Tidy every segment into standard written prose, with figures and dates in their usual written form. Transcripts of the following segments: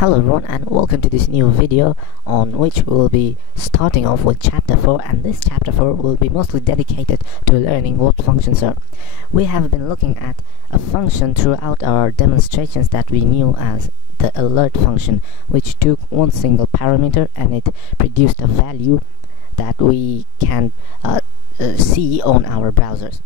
Hello everyone, and welcome to this new video on which we'll be starting off with chapter 4, and this chapter 4 will be mostly dedicated to learning what functions are. We have been looking at a function throughout our demonstrations that we knew as the alert function, which took one single parameter and it produced a value that we can see on our browsers.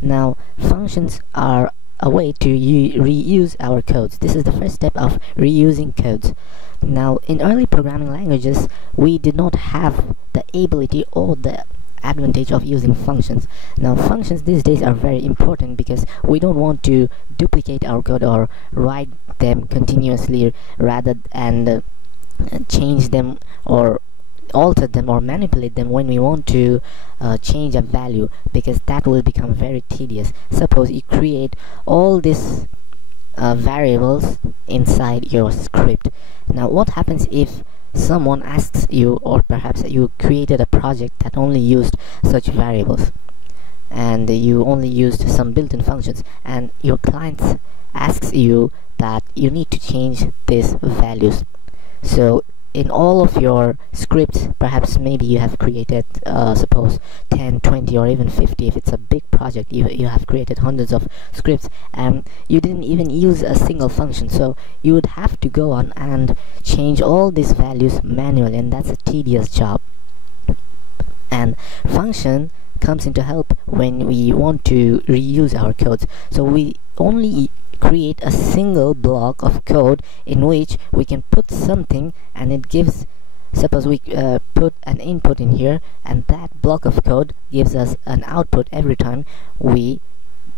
Now, functions are a way to reuse our codes. This is the first step of reusing codes. Now, in early programming languages, we did not have the ability or the advantage of using functions. Now, functions these days are very important because we don't want to duplicate our code or write them continuously rather than change them or alter them or manipulate them when we want to change a value, because that will become very tedious. Suppose you create all these variables inside your script. Now, what happens if someone asks you, or perhaps you created a project that only used such variables and you only used some built-in functions, and your client asks you that you need to change these values? So in all of your scripts, perhaps maybe you have created suppose 10, 20 or even 50. If it's a big project, you have created hundreds of scripts and you didn't even use a single function, so you would have to go on and change all these values manually, and that's a tedious job. And function comes into help when we want to reuse our codes. So we only create a single block of code in which we can put something and it gives, suppose we put an input in here, and that block of code gives us an output every time we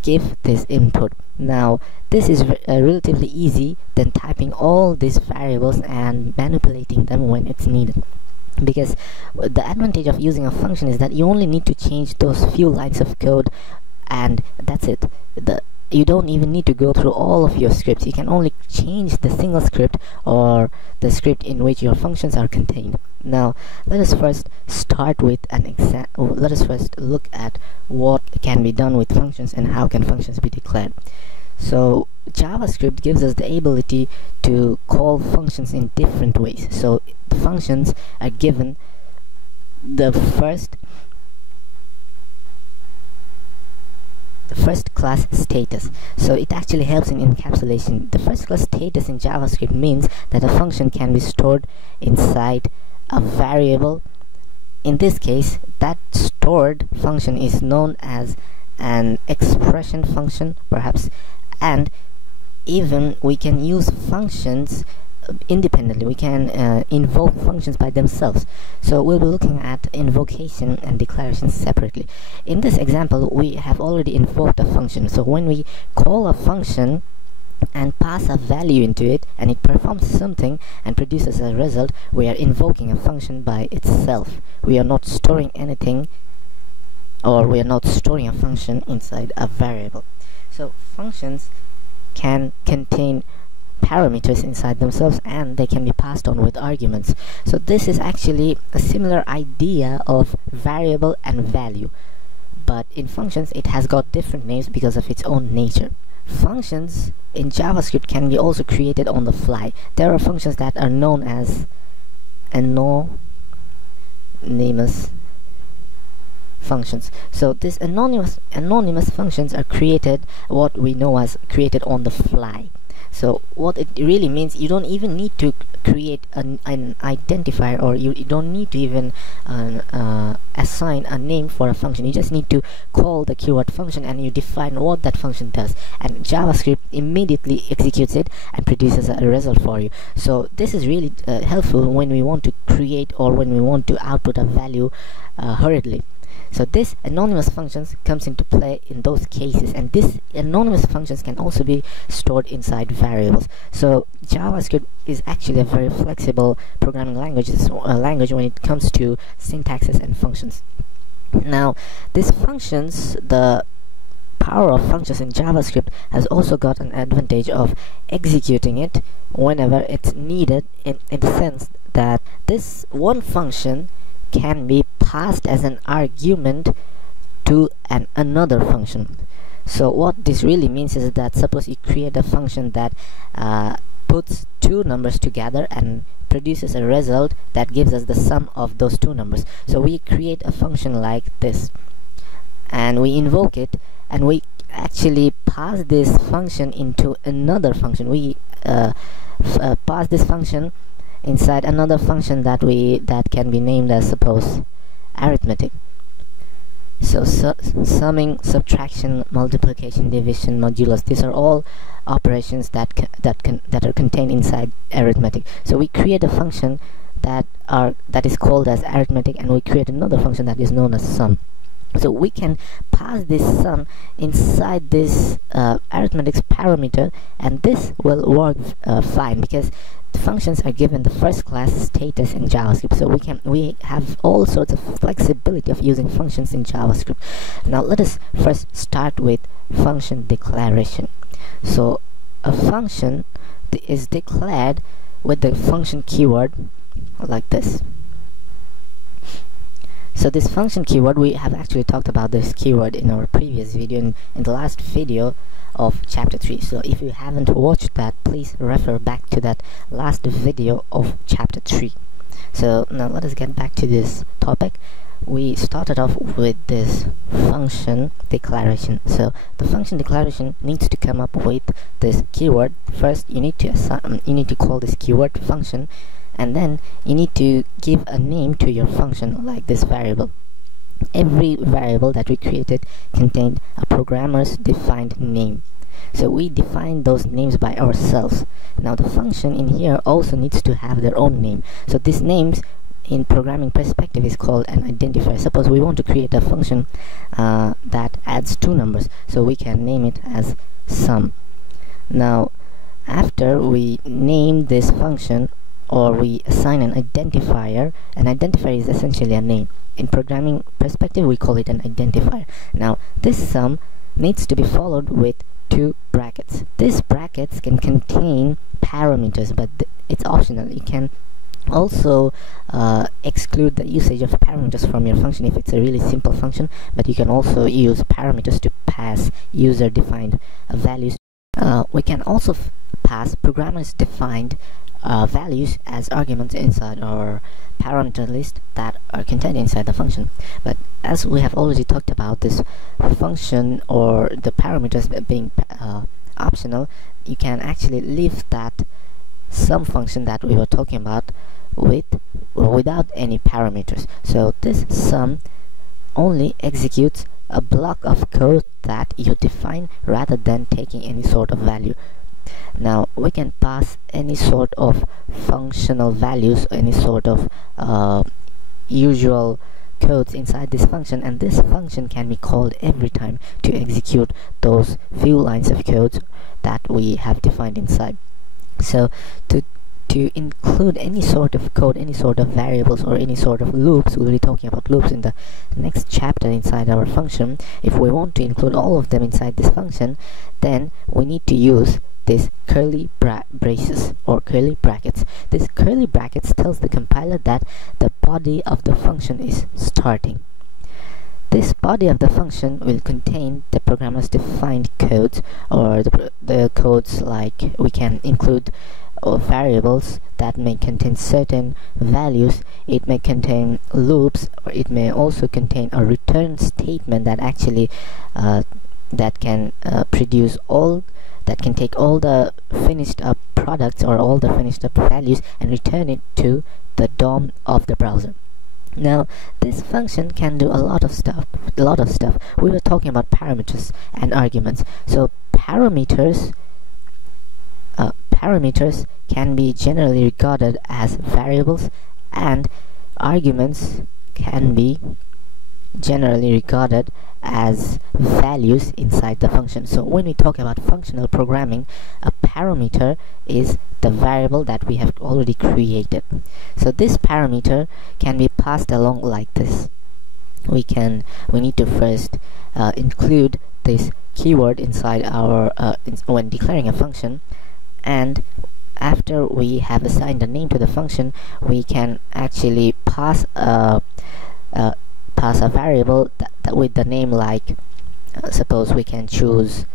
give this input. Now, this is relatively easy than typing all these variables and manipulating them when it's needed, because the advantage of using a function is that you only need to change those few lines of code and that's it. You don't even need to go through all of your scripts. You can only change the single script or the script in which your functions are contained. Now, let us first start with an example. Let us first look at what can be done with functions and how can functions be declared. So JavaScript gives us the ability to call functions in different ways. So the functions are given the first class status. So it actually helps in encapsulation. The first class status in JavaScript means that a function can be stored inside a variable. In this case, that stored function is known as an expression function, perhaps, and even we can use functions independently. We can invoke functions by themselves. So we'll be looking at invocation and declaration separately. In this example, we have already invoked a function. So when we call a function and pass a value into it and it performs something and produces a result, we are invoking a function by itself. We are not storing anything, or we are not storing a function inside a variable. So functions can contain parameters inside themselves and they can be passed on with arguments. So this is actually a similar idea of variable and value, but in functions it has got different names because of its own nature. Functions in JavaScript can be also created on the fly. There are functions that are known as anonymous functions. So these anonymous functions are created, what we know as created on the fly. So what it really means, you don't even need to create an identifier, or you don't need to even assign a name for a function. You just need to call the keyword function and you define what that function does, and JavaScript immediately executes it and produces a result for you. So this is really helpful when we want to create or when we want to output a value hurriedly. So this anonymous functions comes into play in those cases, and this anonymous functions can also be stored inside variables. So JavaScript is actually a very flexible programming language. It's a language when it comes to syntaxes and functions. Now, these functions, the power of functions in JavaScript has also got an advantage of executing it whenever it's needed, in the sense that this one function can be passed as an argument to another function. So what this really means is that suppose you create a function that puts two numbers together and produces a result that gives us the sum of those two numbers. So we create a function like this, and we invoke it, and we actually pass this function into another function. We pass this function inside another function that can be named as, suppose, arithmetic. So summing, subtraction, multiplication, division, modulus, these are all operations that are contained inside arithmetic. So we create a function that is called as arithmetic, and we create another function that is known as sum. So we can pass this sum inside this arithmetic's parameter, and this will work fine, because the functions are given the first class status in JavaScript. So we have all sorts of flexibility of using functions in JavaScript. Now let us first start with function declaration. So a function is declared with the function keyword like this. So this function keyword, we have actually talked about this keyword in our previous video, in the last video of chapter 3. So if you haven't watched that, please refer back to that last video of chapter 3. So now let us get back to this topic. We started off with this function declaration. So the function declaration needs to come up with this keyword. First you need to call this keyword function, and then you need to give a name to your function, like this variable. Every variable that we created contained a programmer's defined name. So we define those names by ourselves. Now the function in here also needs to have their own name. So these names in programming perspective is called an identifier. Suppose we want to create a function that adds two numbers, so we can name it as sum. Now after we name this function, or we assign an identifier is essentially a name. In programming perspective, we call it an identifier. Now this sum needs to be followed with two brackets. These brackets can contain parameters, but it's optional. You can also exclude the usage of parameters from your function if it's a really simple function, but you can also use parameters to pass user defined values. We can also pass programmers defined values as arguments inside our parameter list that are contained inside the function. But as we have already talked about, this function or the parameters being optional, you can actually leave that sum function that we were talking about without any parameters. So this sum only executes a block of code that you define rather than taking any sort of value. Now we can pass any sort of functional values, any sort of usual codes inside this function, and this function can be called every time to execute those few lines of code that we have defined inside. So to include any sort of code, any sort of variables, or any sort of loops, we'll be talking about loops in the next chapter inside our function. If we want to include all of them inside this function, then we need to use this curly braces or curly brackets. This curly brackets tells the compiler that the body of the function is starting. This body of the function will contain the programmer's defined codes, or the codes, like we can include variables that may contain certain values. It may contain loops, or it may also contain a return statement that actually that can take all the finished up products or all the finished up values and return it to the DOM of the browser. Now this function can do a lot of stuff. We were talking about parameters and arguments. So parameters can be generally regarded as variables, and arguments can be generally regarded as values inside the function. So when we talk about functional programming, a parameter is the variable that we have already created. So this parameter can be passed along like this. We need to first include this keyword inside our when declaring a function, and after we have assigned a name to the function, we can actually pass a variable that with the name, like suppose we can choose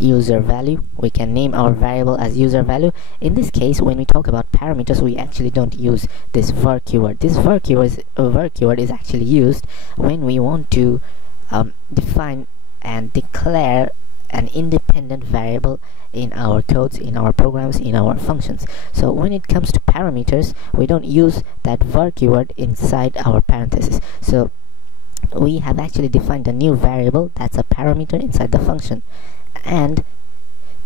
user value. We can name our variable as user value. In this case, when we talk about parameters, we actually don't use this var keyword. This var keyword is actually used when we want to define and declare an independent variable in our codes, in our programs, in our functions. So when it comes to parameters, we don't use that var keyword inside our parentheses. So we have actually defined a new variable that's a parameter inside the function, and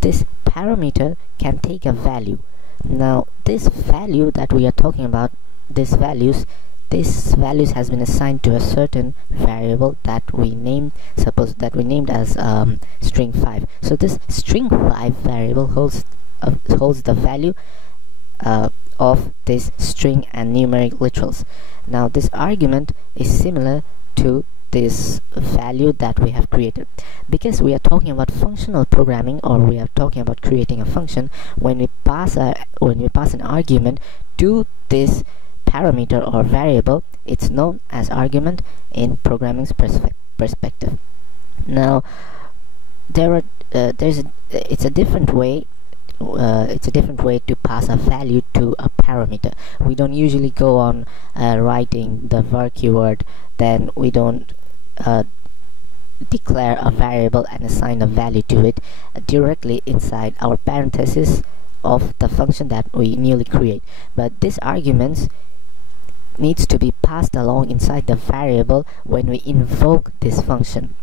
this parameter can take a value. Now this value that we are talking about, this values has been assigned to a certain variable that we named, suppose that we named as string 5. So this string 5 variable holds the value of this string and numeric literals. Now this argument is similar to this value that we have created. Because we are talking about functional programming, or we are talking about creating a function, when we pass an argument to this parameter or variable, it's known as argument in programming's perspective. Now it's a different way to pass a value to a parameter. We don't usually go on writing the var keyword, then we don't declare a variable and assign a value to it directly inside our parenthesis of the function that we newly create. But this arguments needs to be passed along inside the variable when we invoke this function.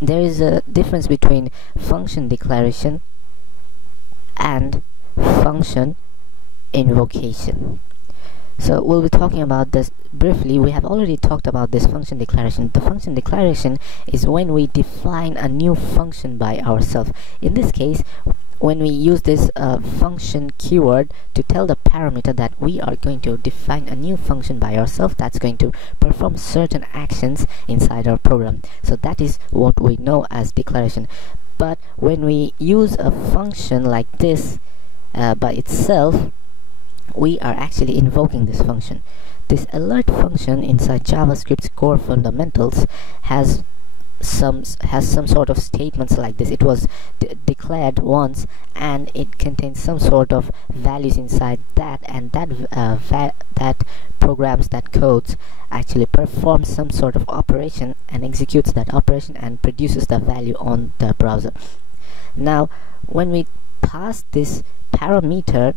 There is a difference between function declaration and function invocation. So we'll be talking about this briefly. We have already talked about this function declaration. The function declaration is when we define a new function by ourselves. In this case, when we use this function keyword to tell the parameter that we are going to define a new function by ourselves that's going to perform certain actions inside our program. So that is what we know as declaration. But when we use a function like this by itself, we are actually invoking this function. This alert function inside JavaScript's core fundamentals has some sort of statements like this. It was declared once, and it contains some sort of values inside that, and that programs, that codes actually performs some sort of operation and executes that operation and produces the value on the browser. Now when we pass this parameter,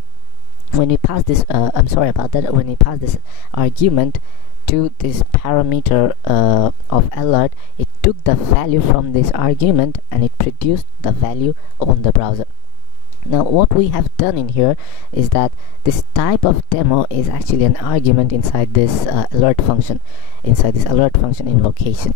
when we pass this when we pass this argument to this parameter of alert, it took the value from this argument and it produced the value on the browser. Now what we have done in here is that this type of demo is actually an argument inside this alert function, inside this alert function invocation.